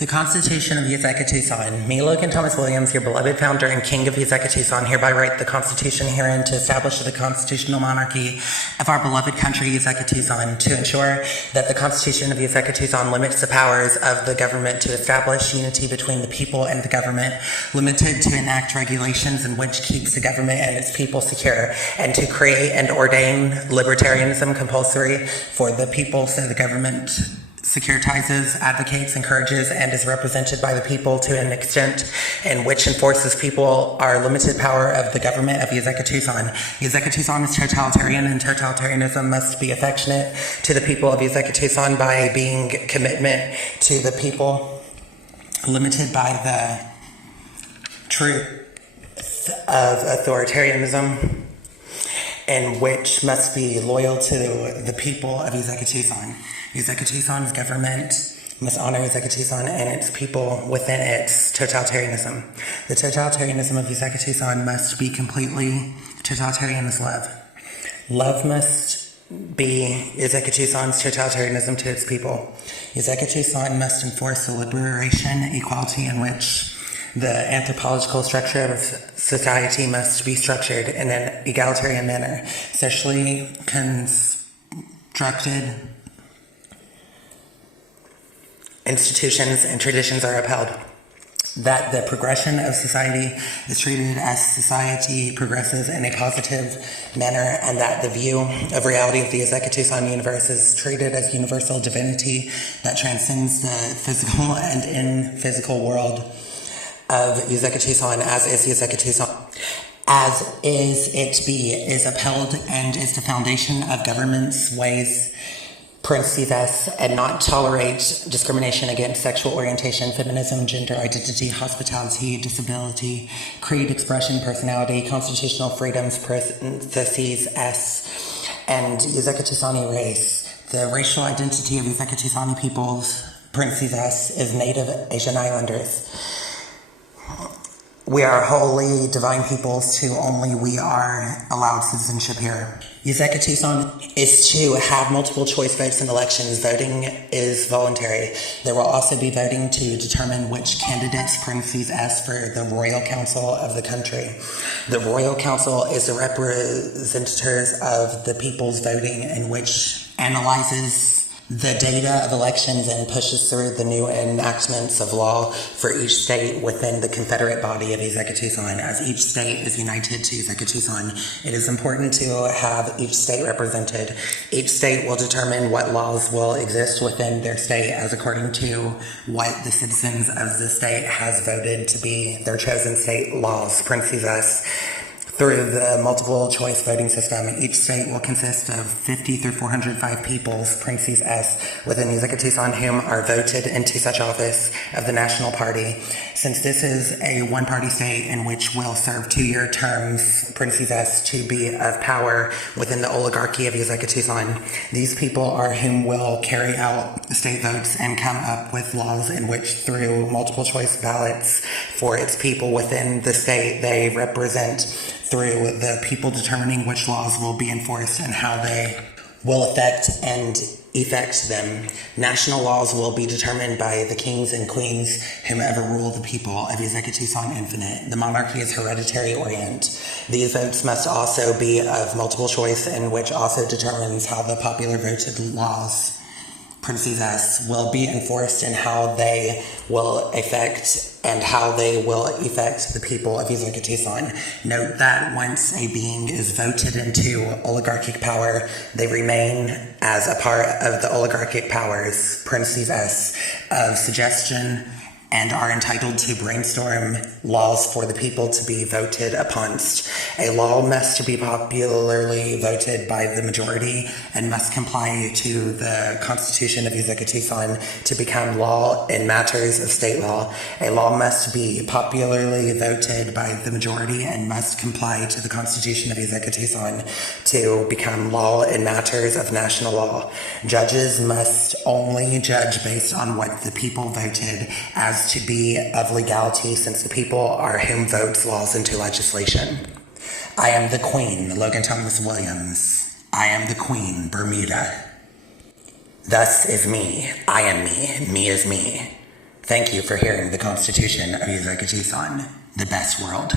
The Constitution of Yazekitusan. Me, Logan Williams, your beloved founder and king of Yazekitusan, hereby write the Constitution herein to establish the constitutional monarchy of our beloved country, Yazekitusan, to ensure that the Constitution of Yazekitusan limits the powers of the government to establish unity between the people and the government, limited to enact regulations in which keeps the government and its people secure, and to create and ordain libertarianism compulsory for the people so the government securitizes, advocates, encourages, and is represented by the people to an extent in which enforces people our limited power of the government of Yazekitusan. Yazekitusan is totalitarian, and totalitarianism must be affectionate to the people of Yazekitusan by being commitment to the people, limited by the truth of authoritarianism, and which must be loyal to the people of Yazekitusan. Yazekitusan's government must honor Yazekitusan and its people within its totalitarianism. The totalitarianism of Yazekitusan must be completely totalitarian as love. Love must be Yazekitusan's totalitarianism to its people. Yazekitusan must enforce the liberation, equality in which the anthropological structure of society must be structured in an egalitarian manner. Socially constructed institutions and traditions are upheld. That the progression of society is treated as society progresses in a positive manner, and that the view of reality of the Yazekitusan universe is treated as universal divinity that transcends the physical and in-physical world of Yazekitusan, as is Yazekitusan. As is it be, is upheld and is the foundation of government's ways, parentheses, and not tolerate discrimination against sexual orientation, feminism, gender identity, hospitality, disability, creed, expression, personality, constitutional freedoms, parentheses, S, and Yazekutusani race. The racial identity of Yazekutusani peoples, parentheses, S, is Native Asian Islanders. We are wholly divine peoples to only we are allowed citizenship here. Yazekitusan is to have multiple choice votes in elections. Voting is voluntary. There will also be voting to determine which candidates, parentheses S, for the Royal Council of the country. The Royal Council is the representatives of the people's voting, in which analyzes the data of elections and pushes through the new enactments of law for each state within the Confederate body of Yazekitusan. As each state is united to Yazekitusan, it is important to have each state represented. Each state will determine what laws will exist within their state as according to what the citizens of the state has voted to be their chosen state laws, parentheses S. Through the multiple choice voting system, each state will consist of 50 through 405 peoples, parentheses S, within Yazekitusan whom are voted into such office of the national party. Since this is a one-party state in which will serve 2-year terms, parentheses S, to be of power within the oligarchy of Yazekitusan, these people are whom will carry out state votes and come up with laws in which, through multiple choice ballots for its people within the state, they represent through the people determining which laws will be enforced and how they will affect and effect them. National laws will be determined by the kings and queens whomever rule the people of Yazekitusan Infinite. The monarchy is hereditary orient. These votes must also be of multiple choice, and which also determines how the popular voted laws, parentheses S, will be enforced and how they will affect and how they will affect the people of Yazekitusan. Note that once a being is voted into oligarchic power, they remain as a part of the oligarchic powers, parentheses S, of suggestion, and are entitled to brainstorm laws for the people to be voted uponst. A law must be popularly voted by the majority and must comply to the Constitution of Yazekitusan to become law in matters of state law. A law must be popularly voted by the majority and must comply to the Constitution of Yazekitusan to become law in matters of national law. Judges must only judge based on what the people voted as to be of legality, since the people are whom votes laws into legislation. I am the Queen, Logan Williams. I am the Queen, Bermuda. Thus is me. I am me. Me is me. Thank you for hearing the Constitution of Yazekitusan, the best world.